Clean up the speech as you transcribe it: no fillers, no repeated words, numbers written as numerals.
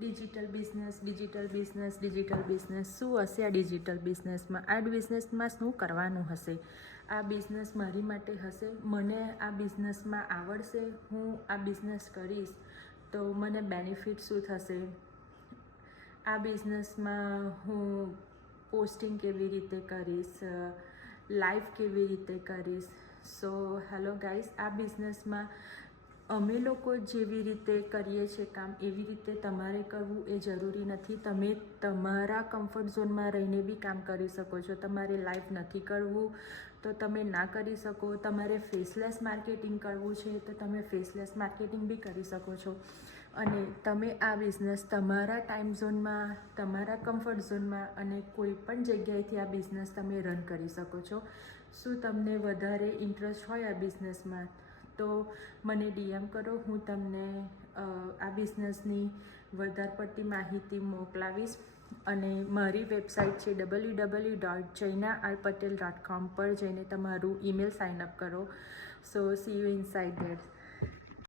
Digital business શું હશે? આ ડિજિટલ બિઝનેસમાં શું કરવાનું હશે? આ બિઝનેસ મારી માટે હશે? મને આ બિઝનેસમાં આવડશે? હું આ બિઝનેસ કરીશ તો મને બેનિફિટ શું થશે? આ બિઝનેસમાં હું પોસ્ટિંગ કેવી રીતે કરીશ, લાઈવ કેવી રીતે કરીશ? સો હેલો ગાઈસ, આ બિઝનેસમાં અમે લોકો જેવી રીતે કરીએ છીએ કામ એવી રીતે તમારે કરવું એ જરૂરી નથી. તમે તમારા કમ્ફર્ટ ઝોનમાં રહીને બી કામ કરી શકો છો. તમારે લાઈવ નથી કરવું તો તમે ના કરી શકો. તમારે ફેસલેસ માર્કેટિંગ કરવું છે તો તમે ફેસલેસ માર્કેટિંગ બી કરી શકો છો. અને તમે આ બિઝનેસ તમારા ટાઈમ ઝોનમાં, તમારા કમ્ફર્ટ ઝોનમાં અને કોઈ પણ જગ્યાએથી આ બિઝનેસ તમે રન કરી શકો છો. શું તમને વધારે ઇન્ટરેસ્ટ હોય આ બિઝનેસમાં તો મને DM કરો. હું તમને આ બિઝનેસની વધારે પડતી માહિતી મોકલાવીશ. અને મારી વેબસાઇટ છે www.jainarpatel.com પર જઈને તમારું ઈમેલ સાઇન અપ કરો. સો સી યુ ઇનસાઇડ ધેટ.